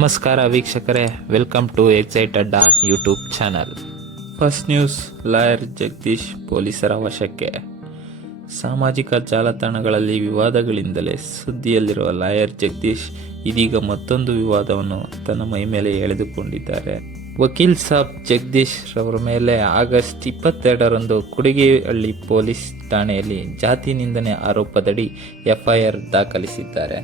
ನಮಸ್ಕಾರ ವೀಕ್ಷಕರೇ welcome to excite Adda YouTube channel first news lawyer Jagadish ಪೊಲೀಸರ ವಶಕ್ಕೆ. ಸಾಮಾಜಿಕ ಜಾಲತಾಣಗಳಲ್ಲಿ ವಿವಾದಗಳಿಂದಲೇ ಸುದ್ದಿಯಲ್ಲಿರುವ ಲಾಯರ್ ಜಗದೀಶ್ ಇದೀಗ ಮತ್ತೊಂದು ವಿವಾದವನ್ನು ತನ್ನ ಮೈ ಮೇಲೆ ಎಳೆದುಕೊಂಡಿದ್ದಾರೆ. ವಕೀಲ್ ಸಾಬ್ ಜಗದೀಶ್ ರವರ ಮೇಲೆ ಆಗಸ್ಟ್ ಇಪ್ಪತ್ತೆರಡರಂದು ಕುಡಿಗೆಹಳ್ಳಿ ಪೊಲೀಸ್ ಠಾಣೆಯಲ್ಲಿ ಜಾತಿ ನಿಂದನೆ ಆರೋಪದಡಿ ಎಫ್ಐಆರ್ ದಾಖಲಿಸಿದ್ದಾರೆ.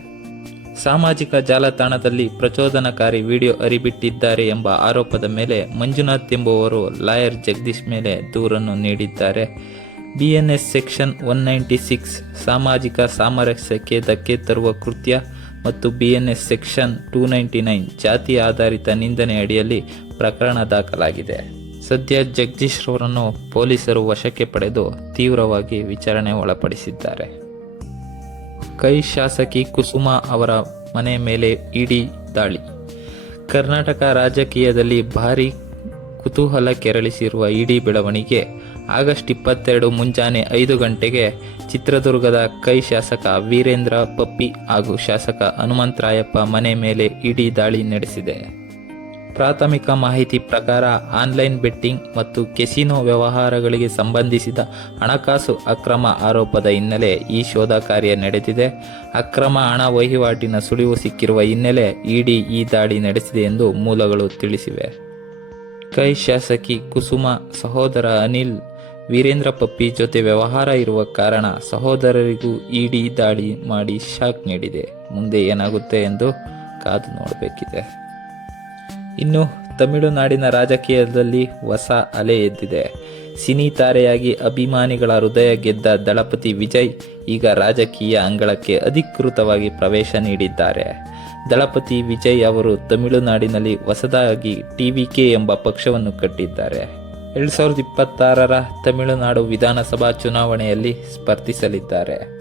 ಸಾಮಾಜಿಕ ಜಾಲತಾಣದಲ್ಲಿ ಪ್ರಚೋದನಕಾರಿ ವಿಡಿಯೋ ಅರಿಬಿಟ್ಟಿದ್ದಾರೆ ಎಂಬ ಆರೋಪದ ಮೇಲೆ ಮಂಜುನಾಥ್ ಎಂಬುವರು ಲಾಯರ್ ಜಗದೀಶ್ ಮೇಲೆ ದೂರನ್ನು ನೀಡಿದ್ದಾರೆ. BNS section one ninety six ಸಾಮಾಜಿಕ ಸಾಮರಸ್ಯಕ್ಕೆ ಧಕ್ಕೆ ತರುವ ಕೃತ್ಯ ಮತ್ತು BNS section two ninety nine ಜಾತಿ ಆಧಾರಿತ ನಿಂದನೆ ಅಡಿಯಲ್ಲಿ ಪ್ರಕರಣ ದಾಖಲಾಗಿದೆ. ಸದ್ಯ ಜಗದೀಶ್ ರವರನ್ನು ಪೊಲೀಸರು ವಶಕ್ಕೆ ಪಡೆದು ತೀವ್ರವಾಗಿ ವಿಚಾರಣೆ ಒಳಪಡಿಸಿದ್ದಾರೆ. ಕೈ ಶಾಸಕಿ ಕುಸುಮಾ ಅವರ ಮನೆ ಮೇಲೆ ಇಡಿ ದಾಳಿ. ಕರ್ನಾಟಕ ರಾಜಕೀಯದಲ್ಲಿ ಭಾರಿ ಕುತೂಹಲ ಕೆರಳಿಸಿರುವ ಇಡಿ ಬೆಳವಣಿಗೆ. ಆಗಸ್ಟ್ ಇಪ್ಪತ್ತೆರಡು ಮುಂಜಾನೆ ಐದು ಗಂಟೆಗೆ ಚಿತ್ರದುರ್ಗದ ಕೈ ಶಾಸಕ ವೀರೇಂದ್ರ ಪಪ್ಪಿ ಹಾಗೂ ಶಾಸಕ ಹನುಮಂತರಾಯಪ್ಪ ಮನೆ ಮೇಲೆ ಇಡಿ ದಾಳಿ ನಡೆಸಿದೆ. ಪ್ರಾಥಮಿಕ ಮಾಹಿತಿ ಪ್ರಕಾರ ಆನ್ಲೈನ್ ಬೆಟ್ಟಿಂಗ್ ಮತ್ತು ಕೆಸಿನೋ ವ್ಯವಹಾರಗಳಿಗೆ ಸಂಬಂಧಿಸಿದ ಹಣಕಾಸು ಅಕ್ರಮ ಆರೋಪದ ಹಿನ್ನೆಲೆ ಈ ಶೋಧ ಕಾರ್ಯ ನಡೆದಿದೆ. ಅಕ್ರಮ ಹಣ ವಹಿವಾಟಿನ ಸುಳಿವು ಸಿಕ್ಕಿರುವ ಹಿನ್ನೆಲೆ ಇಡಿ ಈ ದಾಳಿ ನಡೆಸಿದೆ ಎಂದು ಮೂಲಗಳು ತಿಳಿಸಿವೆ. ಕೈ ಶಾಸಕಿ ಕುಸುಮ ಸಹೋದರ ಅನಿಲ್ ವೀರೇಂದ್ರ ಪಪ್ಪಿ ಜೊತೆ ವ್ಯವಹಾರ ಇರುವ ಕಾರಣ ಸಹೋದರರಿಗೂ ಇಡಿ ದಾಳಿ ಮಾಡಿ ಶಾಕ್ ನೀಡಿದೆ. ಮುಂದೆ ಏನಾಗುತ್ತೆ ಎಂದು ಕಾದು ನೋಡಬೇಕಿದೆ. ಇನ್ನು ತಮಿಳುನಾಡಿನ ರಾಜಕೀಯದಲ್ಲಿ ಹೊಸ ಅಲೆ ಎದ್ದಿದೆ. ಸಿನಿ ತಾರೆಯಾಗಿ ಅಭಿಮಾನಿಗಳ ಹೃದಯ ಗೆದ್ದ ದಳಪತಿ ವಿಜಯ್ ಈಗ ರಾಜಕೀಯ ಅಂಗಳಕ್ಕೆ ಅಧಿಕೃತವಾಗಿ ಪ್ರವೇಶ ನೀಡಿದ್ದಾರೆ. ದಳಪತಿ ವಿಜಯ್ ಅವರು ತಮಿಳುನಾಡಿನಲ್ಲಿ ಹೊಸದಾಗಿ ಟಿ ವಿ ಟಿವಿಕೆ ಎಂಬ ಪಕ್ಷವನ್ನು ಕಟ್ಟಿದ್ದಾರೆ. ಎರಡು ಸಾವಿರದ ಇಪ್ಪತ್ತಾರರ ತಮಿಳುನಾಡು ವಿಧಾನಸಭಾ ಚುನಾವಣೆಯಲ್ಲಿ ಸ್ಪರ್ಧಿಸಲಿದ್ದಾರೆ.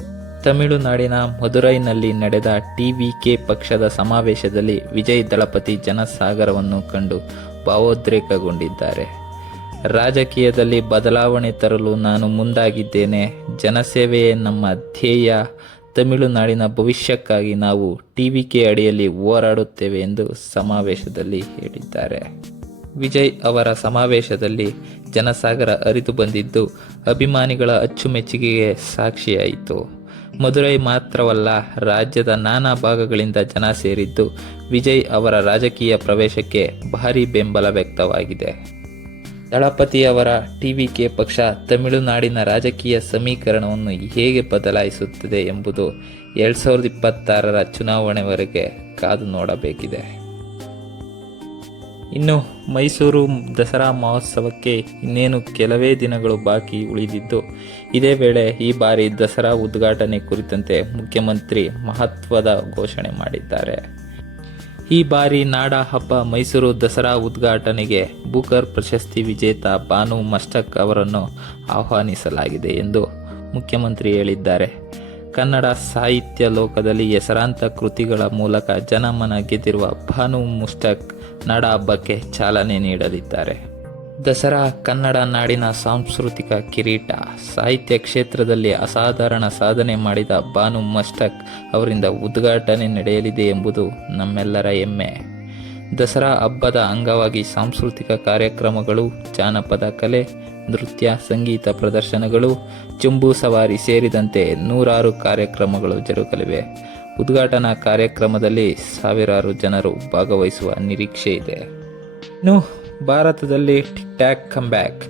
ತಮಿಳುನಾಡಿನ ಮಧುರೈನಲ್ಲಿ ನಡೆದ ಟಿವಿಕೆ ಪಕ್ಷದ ಸಮಾವೇಶದಲ್ಲಿ ವಿಜಯ್ ದಳಪತಿ ಜನಸಾಗರವನ್ನು ಕಂಡು ಭಾವೋದ್ರೇಕಗೊಂಡಿದ್ದಾರೆ. ರಾಜಕೀಯದಲ್ಲಿ ಬದಲಾವಣೆ ತರಲು ನಾನು ಮುಂದಾಗಿದ್ದೇನೆ. ಜನಸೇವೆಯೇ ನಮ್ಮ ಧ್ಯೇಯ. ತಮಿಳುನಾಡಿನ ಭವಿಷ್ಯಕ್ಕಾಗಿ ನಾವು ಟಿವಿಕೆ ಅಡಿಯಲ್ಲಿ ಹೋರಾಡುತ್ತೇವೆ ಎಂದು ಸಮಾವೇಶದಲ್ಲಿ ಹೇಳಿದ್ದಾರೆ. ವಿಜಯ್ ಅವರ ಸಮಾವೇಶದಲ್ಲಿ ಜನಸಾಗರ ಅರಿತು ಬಂದಿದ್ದು, ಅಭಿಮಾನಿಗಳ ಅಚ್ಚುಮೆಚ್ಚುಗೆಗೆ ಸಾಕ್ಷಿಯಾಯಿತು. ಮದುರೈ ಮಾತ್ರವಲ್ಲ, ರಾಜ್ಯದ ನಾನಾ ಭಾಗಗಳಿಂದ ಜನ ಸೇರಿದ್ದು ವಿಜಯ್ ಅವರ ರಾಜಕೀಯ ಪ್ರವೇಶಕ್ಕೆ ಭಾರಿ ಬೆಂಬಲ ವ್ಯಕ್ತವಾಗಿದೆ. ದಳಪತಿಯವರ ಟಿವಿಕೆ ಪಕ್ಷ ತಮಿಳುನಾಡಿನ ರಾಜಕೀಯ ಸಮೀಕರಣವನ್ನು ಹೇಗೆ ಬದಲಾಯಿಸುತ್ತದೆ ಎಂಬುದು ಎರಡ್ ಸಾವಿರದ ಇಪ್ಪತ್ತಾರರ ಚುನಾವಣೆವರೆಗೆ ಕಾದು ನೋಡಬೇಕಿದೆ. ಇನ್ನು ಮೈಸೂರು ದಸರಾ ಮಹೋತ್ಸವಕ್ಕೆ ಇನ್ನೇನು ಕೆಲವೇ ದಿನಗಳು ಬಾಕಿ ಉಳಿದಿದ್ದು, ಇದೇ ವೇಳೆ ಈ ಬಾರಿ ದಸರಾ ಉದ್ಘಾಟನೆ ಕುರಿತಂತೆ ಮುಖ್ಯಮಂತ್ರಿ ಮಹತ್ವದ ಘೋಷಣೆ ಮಾಡಿದ್ದಾರೆ. ಈ ಬಾರಿ ನಾಡ ಹಬ್ಬ ಮೈಸೂರು ದಸರಾ ಉದ್ಘಾಟನೆಗೆ ಬೂಕರ್ ಪ್ರಶಸ್ತಿ ವಿಜೇತ ಬಾನು ಮಸ್ಟಕ್ ಅವರನ್ನು ಆಹ್ವಾನಿಸಲಾಗಿದೆ ಎಂದು ಮುಖ್ಯಮಂತ್ರಿ ಹೇಳಿದ್ದಾರೆ. ಕನ್ನಡ ಸಾಹಿತ್ಯ ಲೋಕದಲ್ಲಿ ಹೆಸರಾಂತ ಕೃತಿಗಳ ಮೂಲಕ ಜನಮನ ಗೆದ್ದಿರುವ ಭಾನು ಮುಸ್ಟಕ್ ನಾಡ ಹಬ್ಬಕ್ಕೆ ಚಾಲನೆ ನೀಡಲಿದ್ದಾರೆ. ದಸರಾ ಕನ್ನಡ ನಾಡಿನ ಸಾಂಸ್ಕೃತಿಕ ಕಿರೀಟ, ಸಾಹಿತ್ಯ ಕ್ಷೇತ್ರದಲ್ಲಿ ಅಸಾಧಾರಣ ಸಾಧನೆ ಮಾಡಿದ ಬಾನು ಮಸ್ಟಕ್ ಅವರಿಂದ ಉದ್ಘಾಟನೆ ನಡೆಯಲಿದೆ ಎಂಬುದು ನಮ್ಮೆಲ್ಲರ ಹೆಮ್ಮೆ. ದಸರಾ ಹಬ್ಬದ ಅಂಗವಾಗಿ ಸಾಂಸ್ಕೃತಿಕ ಕಾರ್ಯಕ್ರಮಗಳು, ಜಾನಪದ ಕಲೆ, ನೃತ್ಯ, ಸಂಗೀತ ಪ್ರದರ್ಶನಗಳು ಚುಂಬು ಸವಾರಿ ಸೇರಿದಂತೆ ನೂರಾರು ಕಾರ್ಯಕ್ರಮಗಳು ಜರುಗಲಿವೆ. ಉದ್ಘಾಟನಾ ಕಾರ್ಯಕ್ರಮದಲ್ಲಿ ಸಾವಿರಾರು ಜನರು ಭಾಗವಹಿಸುವ ನಿರೀಕ್ಷೆ ಇದೆ. ಇನ್ನು ಭಾರತದಲ್ಲಿ ಟಿಕ್ ಟ್ಯಾಕ್ ಕಮ್ಬ್ಯಾಕ್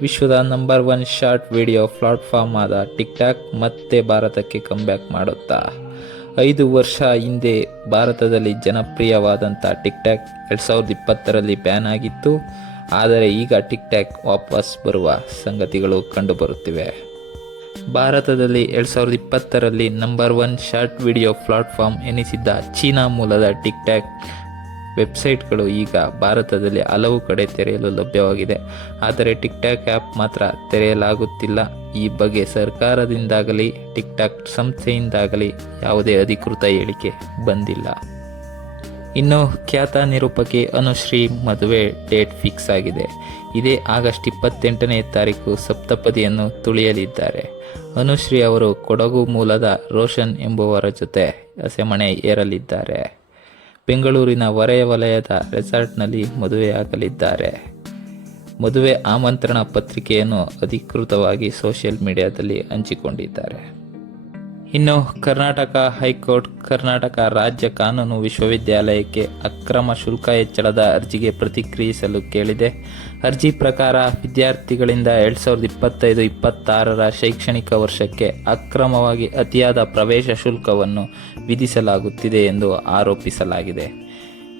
ವಿಶ್ವದ number one short video platform ಆದ ಟಿಕ್ ಟಾಕ್ ಮತ್ತೆ ಭಾರತಕ್ಕೆ ಕಮ್ಬ್ಯಾಕ್ ಮಾಡುತ್ತಾ? ಐದು ವರ್ಷ ಹಿಂದೆ ಭಾರತದಲ್ಲಿ ಜನಪ್ರಿಯವಾದಂಥ ಟಿಕ್ ಟಾಕ್ ಎರಡು ಸಾವಿರದ ಇಪ್ಪತ್ತರಲ್ಲಿ ಬ್ಯಾನ್ ಆಗಿತ್ತು. ಆದರೆ ಈಗ ಟಿಕ್ ಟಾಕ್ ವಾಪಸ್ ಬರುವ ಸಂಗತಿಗಳು ಕಂಡುಬರುತ್ತಿವೆ. ಭಾರತದಲ್ಲಿ ಎರಡು ಸಾವಿರದ ಇಪ್ಪತ್ತರಲ್ಲಿ number one short video platform ಎನಿಸಿದ್ದ China ಮೂಲದ ಟಿಕ್ ಟಾಕ್ ವೆಬ್ಸೈಟ್ಗಳು ಈಗ ಭಾರತದಲ್ಲಿ ಹಲವು ಕಡೆ ತೆರೆಯಲು ಲಭ್ಯವಾಗಿದೆ. ಆದರೆ ಟಿಕ್ ಟಾಕ್ ಆ್ಯಪ್ ಮಾತ್ರ ತೆರೆಯಲಾಗುತ್ತಿಲ್ಲ. ಈ ಬಗ್ಗೆ ಸರ್ಕಾರದಿಂದಾಗಲಿ ಟಿಕ್ ಟಾಕ್ ಸಂಸ್ಥೆಯಿಂದಾಗಲಿ ಯಾವುದೇ ಅಧಿಕೃತ ಹೇಳಿಕೆ ಬಂದಿಲ್ಲ. ಇನ್ನು ಖ್ಯಾತ ನಿರೂಪಕಿ ಅನುಶ್ರೀ ಮದುವೆ ಡೇಟ್ ಫಿಕ್ಸ್ ಆಗಿದೆ. ಇದೇ ಆಗಸ್ಟ್ ಇಪ್ಪತ್ತೆಂಟನೇ ತಾರೀಕು ಸಪ್ತಪದಿಯನ್ನು ತುಳಿಯಲಿದ್ದಾರೆ. ಅನುಶ್ರೀ ಅವರು ಕೊಡಗು ಮೂಲದ ರೋಷನ್ ಎಂಬುವರ ಜೊತೆ ಹಸೆಮಣೆ ಏರಲಿದ್ದಾರೆ. ಬೆಂಗಳೂರಿನ ವರೆಯ ವಲಯದ ರೆಸಾರ್ಟ್ನಲ್ಲಿ ಮದುವೆಯಾಗಲಿದ್ದಾರೆ. ಮದುವೆ ಆಮಂತ್ರಣ ಪತ್ರಿಕೆಯನ್ನು ಅಧಿಕೃತವಾಗಿ ಸೋಷಿಯಲ್ ಮೀಡಿಯಾದಲ್ಲಿ ಹಂಚಿಕೊಂಡಿದ್ದಾರೆ. ಇನ್ನು ಕರ್ನಾಟಕ ಹೈಕೋರ್ಟ್, ಕರ್ನಾಟಕ ರಾಜ್ಯ ಕಾನೂನು ವಿಶ್ವವಿದ್ಯಾಲಯಕ್ಕೆ ಅಕ್ರಮ ಶುಲ್ಕ ಹೆಚ್ಚಳದ ಅರ್ಜಿಗೆ ಪ್ರತಿಕ್ರಿಯಿಸಲು ಕೇಳಿದೆ. ಅರ್ಜಿ ಪ್ರಕಾರ ವಿದ್ಯಾರ್ಥಿಗಳಿಂದ ಎರಡು ಸಾವಿರದ ಇಪ್ಪತ್ತೈದು ಇಪ್ಪತ್ತಾರರ ಶೈಕ್ಷಣಿಕ ವರ್ಷಕ್ಕೆ ಅಕ್ರಮವಾಗಿ ಅತಿಯಾದ ಪ್ರವೇಶ ಶುಲ್ಕವನ್ನು ವಿಧಿಸಲಾಗುತ್ತಿದೆ ಎಂದು ಆರೋಪಿಸಲಾಗಿದೆ.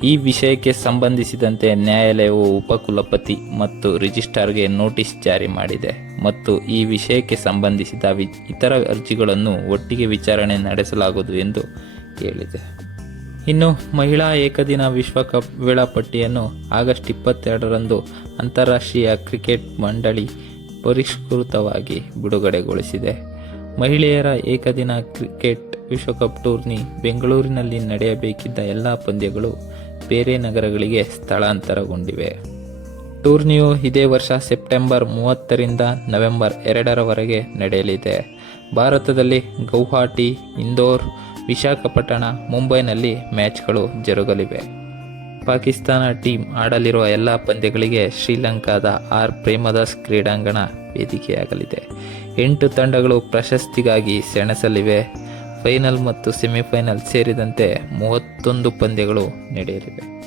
ಈ ವಿಷಯಕ್ಕೆ ಸಂಬಂಧಿಸಿದಂತೆ ನ್ಯಾಯಾಲಯವು ಉಪಕುಲಪತಿ ಮತ್ತು ರಿಜಿಸ್ಟ್ರಾರ್ಗೆ ನೋಟಿಸ್ ಜಾರಿ ಮಾಡಿದೆ. ಮತ್ತು ಈ ವಿಷಯಕ್ಕೆ ಸಂಬಂಧಿಸಿದ ಇತರ ಅರ್ಜಿಗಳನ್ನು ಒಟ್ಟಿಗೆ ವಿಚಾರಣೆ ನಡೆಸಲಾಗುವುದು ಎಂದು ಹೇಳಿದೆ. ಇನ್ನು ಮಹಿಳಾ ಏಕದಿನ ವಿಶ್ವಕಪ್ ವೇಳಾಪಟ್ಟಿಯನ್ನು ಆಗಸ್ಟ್ ಇಪ್ಪತ್ತೆರಡರಂದು ಅಂತಾರಾಷ್ಟ್ರೀಯ ಕ್ರಿಕೆಟ್ ಮಂಡಳಿ ಪರಿಷ್ಕೃತವಾಗಿ ಬಿಡುಗಡೆಗೊಳಿಸಿದೆ. ಮಹಿಳೆಯರ ಏಕದಿನ ಕ್ರಿಕೆಟ್ ವಿಶ್ವಕಪ್ ಟೂರ್ನಿ ಬೆಂಗಳೂರಿನಲ್ಲಿ ನಡೆಯಬೇಕಿದ್ದ ಎಲ್ಲ ಪಂದ್ಯಗಳು ಬೇರೆ ನಗರಗಳಿಗೆ ಸ್ಥಳಾಂತರಗೊಂಡಿವೆ. ಟೂರ್ನಿಯು ಇದೇ ವರ್ಷ ಸೆಪ್ಟೆಂಬರ್ ಮೂವತ್ತರಿಂದ ನವೆಂಬರ್ ಎರಡರವರೆಗೆ ನಡೆಯಲಿದೆ. ಭಾರತದಲ್ಲಿ ಗೌಹಾಟಿ, ಇಂದೋರ್, ವಿಶಾಖಪಟ್ಟಣ, ಮುಂಬೈನಲ್ಲಿ ಮ್ಯಾಚ್ಗಳು ಜರುಗಲಿವೆ. ಪಾಕಿಸ್ತಾನ ಟೀಮ್ ಆಡಲಿರುವ ಎಲ್ಲ ಪಂದ್ಯಗಳಿಗೆ ಶ್ರೀಲಂಕಾದ ಆರ್ ಪ್ರೇಮದಾಸ್ ಕ್ರೀಡಾಂಗಣ ವೇದಿಕೆಯಾಗಲಿದೆ. ಎಂಟು ತಂಡಗಳು ಪ್ರಶಸ್ತಿಗಾಗಿ ಸೆಣಸಲಿವೆ. ಫೈನಲ್ ಮತ್ತು ಸೆಮಿಫೈನಲ್ ಸೇರಿದಂತೆ ಮೂವತ್ತೊಂದು ಪಂದ್ಯಗಳು ನಡೆಯಲಿವೆ.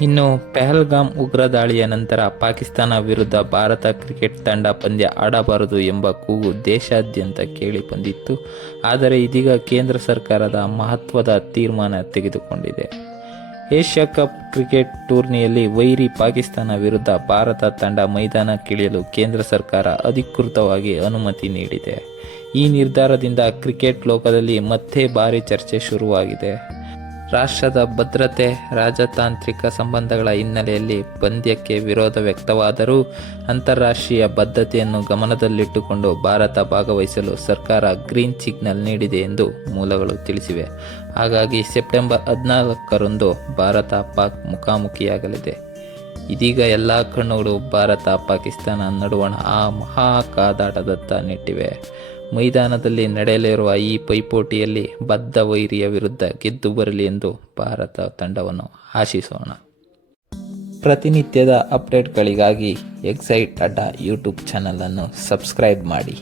ಇನ್ನು ಪೆಹಲ್ಗಾಮ್ ಉಗ್ರ ದಾಳಿಯ ನಂತರ ಪಾಕಿಸ್ತಾನ ವಿರುದ್ಧ ಭಾರತ ಕ್ರಿಕೆಟ್ ತಂಡ ಪಂದ್ಯ ಆಡಬಾರದು ಎಂಬ ಕೂಗು ದೇಶಾದ್ಯಂತ ಕೇಳಿ ಬಂದಿತ್ತು ಆದರೆ ಇದೀಗ ಕೇಂದ್ರ ಸರ್ಕಾರದ ಮಹತ್ವದ ತೀರ್ಮಾನ ತೆಗೆದುಕೊಂಡಿದೆ. ಏಷ್ಯಾ ಕಪ್ ಕ್ರಿಕೆಟ್ ಟೂರ್ನಿಯಲ್ಲಿ ವೈರಿ ಪಾಕಿಸ್ತಾನ ವಿರುದ್ಧ ಭಾರತ ತಂಡ ಮೈದಾನಕ್ಕಿಳಿಯಲು ಕೇಂದ್ರ ಸರ್ಕಾರ ಅಧಿಕೃತವಾಗಿ ಅನುಮತಿ ನೀಡಿದೆ. ಈ ನಿರ್ಧಾರದಿಂದ ಕ್ರಿಕೆಟ್ ಲೋಕದಲ್ಲಿ ಮತ್ತೆ ಭಾರಿ ಚರ್ಚೆ ಶುರುವಾಗಿದೆ. ರಾಷ್ಟ್ರದ ಭದ್ರತೆ, ರಾಜತಾಂತ್ರಿಕ ಸಂಬಂಧಗಳ ಹಿನ್ನೆಲೆಯಲ್ಲಿ ಪಂದ್ಯಕ್ಕೆ ವಿರೋಧ ವ್ಯಕ್ತವಾದರೂ ಅಂತಾರಾಷ್ಟ್ರೀಯ ಬದ್ಧತೆಯನ್ನು ಗಮನದಲ್ಲಿಟ್ಟುಕೊಂಡು ಭಾರತ ಭಾಗವಹಿಸಲು ಸರ್ಕಾರ ಗ್ರೀನ್ ಸಿಗ್ನಲ್ ನೀಡಿದೆ ಎಂದು ಮೂಲಗಳು ತಿಳಿಸಿವೆ. ಹಾಗಾಗಿ ಸೆಪ್ಟೆಂಬರ್ ಹದಿನಾಲ್ಕರಂದು ಭಾರತ ಪಾಕ್ ಮುಖಾಮುಖಿಯಾಗಲಿದೆ. ಇದೀಗ ಎಲ್ಲ ಕಣ್ಣುಗಳು ಭಾರತ ಪಾಕಿಸ್ತಾನ ನಡುವಣ ಆ ಮಹಾ ಕಾದಾಟದತ್ತ ನೆಟ್ಟಿವೆ. ಮೈದಾನದಲ್ಲಿ ನಡೆಯಲಿರುವ ಈ ಪೈಪೋಟಿಯಲ್ಲಿ ಬದ್ಧ ವೈರಿಯ ವಿರುದ್ಧ ಗೆದ್ದು ಬರಲಿ ಎಂದು ಭಾರತ ತಂಡವನ್ನು ಆಶಿಸೋಣ. ಪ್ರತಿನಿತ್ಯದ ಅಪ್ಡೇಟ್ಗಳಿಗಾಗಿ ಎಕ್ಸೈಟ್ ಅಡ್ಡ ಯೂಟ್ಯೂಬ್ ಚಾನಲನ್ನು ಸಬ್ಸ್ಕ್ರೈಬ್ ಮಾಡಿ.